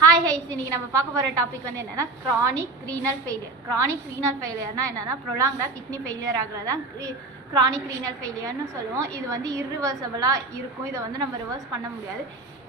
Hi highs, இன்றைக்கி நம்ம பார்க்க போகிற டாபிக் வந்து என்னென்னா chronic renal failure. Chronic renal ஃபெயிலியர்னால் என்னென்னா ப்ரொலாங்டாக கிட்னி ஃபெயிலியர் ஆகிறது தான் க்ரானிக் ரீனல் ஃபெயிலியர்னு சொல்லுவோம். இது வந்து இர்ரிவர்சபிளாக இருக்கும். இதை வந்து நம்ம ரிவர்ஸ் பண்ண முடியாது.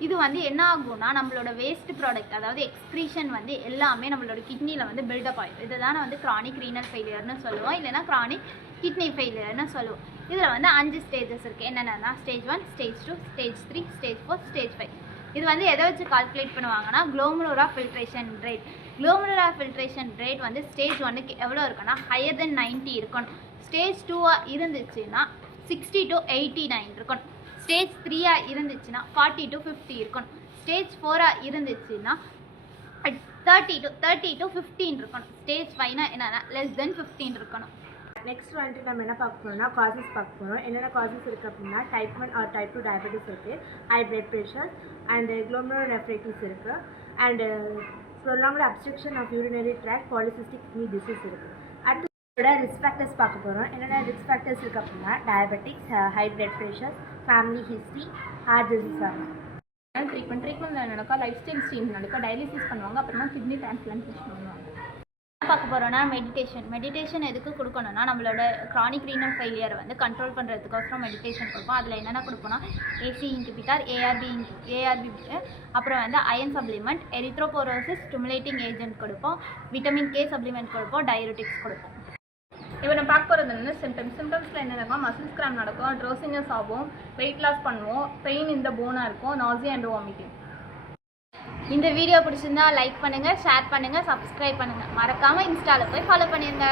இது வந்து என்ன ஆகும்னா நம்மளோட வேஸ்ட் ப்ராடக்ட், அதாவது எக்ஸ்க்ரீஷன் வந்து எல்லாமே நம்மளோட கிட்னியில் வந்து பில்டப் ஆகிடும். இதை தான் வந்து க்ரானிக் ரீனல் ஃபெயிலியர்னு சொல்லுவோம், இல்லைனா க்ரானிக் கிட்னி ஃபெயிலியர்னு சொல்லுவோம். இதில் வந்து 5 ஸ்டேஜஸ் இருக்குது. என்னென்னா stage 1, stage 2, stage 3, stage 4, stage 5. இது வந்து எதை வச்சு கால்குலேட் பண்ணுவாங்கன்னா glomerular filtration rate. glomerular filtration rate வந்து ஸ்டேஜ் 1க்கு எவ்வளோ இருக்குன்னா ஹையர் தென் 90 இருக்கணும். ஸ்டேஜ் 2 இருந்துச்சுன்னா 60 to 89 இருக்கணும். ஸ்டேஜ் 3 இருந்துச்சுன்னா 40 to 50 இருக்கணும். ஸ்டேஜ் 4 இருந்துச்சுன்னா 30 to 15 இருக்கணும். ஸ்டேஜ் 5 என்னன்னா less than 15 இருக்கணும். நெக்ஸ்ட் வந்துட்டு நம்ம என்ன பார்க்க போகிறோம்னா காசஸ் பார்க்க போகிறோம். என்னென்ன காசஸ் இருக்குது அப்படின்னா டைப் 1 ஆர் டைப் 2 டயபெட்டிஸ் இருக்குது, high blood pressure and glomerulonephritis இருக்குது, and prolonged obstruction of urinary tract, polycystic kidney disease இருக்குது. அடுத்தோட ரிஸ்க் ஃபேக்டர்ஸ் பார்க்க போகிறோம். என்னென்ன ரிஸ்க் ஃபேக்டர்ஸ் இருக்குது அப்படின்னா diabetics, high blood pressure, family history, heart disease ஆகும். ட்ரீட்மெண்ட் நடக்கா, லைஃப் ஸ்டைல் ஸ்ட்ரீம் நடக்கா, டயாலிசிஸ் பண்ணுவாங்க, அப்புறமா கிட்னி டிரான்ஸ்பிளான்டேஷன் பண்ணுவாங்க. பார்க்க போகிறோன்னா மெடிடேஷன் எதுக்கு கொடுக்கணும்னா நம்மளோட க்ரானிக் ரீனல் ஃபெயிலியரை வந்து கண்ட்ரோல் பண்ணுறதுக்கோசரம் மெடிடேஷன் கொடுப்போம். அதில் என்னென்ன கொடுப்போம்னா ஏசி இன்ஹிபிட்டர், ஏஆர்பி, அப்புறம் வந்து அயன் சப்ளிமெண்ட், எரித்ரோபோரோசிஸ் ஸ்டிமுலேட்டிங் ஏஜென்ட் கொடுப்போம், விட்டமின் கே சப்ளிமெண்ட் கொடுப்போம், டயயூரிட்டிக்ஸ் கொடுப்போம். இப்போ நம்ம பார்க்க போகிறது என்ன சிம்டம்ஸில் என்ன நடக்கும்? மசில்ஸ் கிராம் நடக்கும், ட்ரோசினஸ் ஆகும், வெயிட் லாஸ் பண்ணுவோம், பெயின் இந்த போனாக இருக்கும், நாசியா அண்ட் வாமிட்டிங். இந்த வீடியோ பிடிச்சிருந்தா லைக் பண்ணுங்கள், ஷேர் பண்ணுங்கள், சப்ஸ்கிரைப் பண்ணுங்கள். மறக்காமல் இன்ஸ்டாவில் போய் ஃபாலோ பண்ணிடுங்க.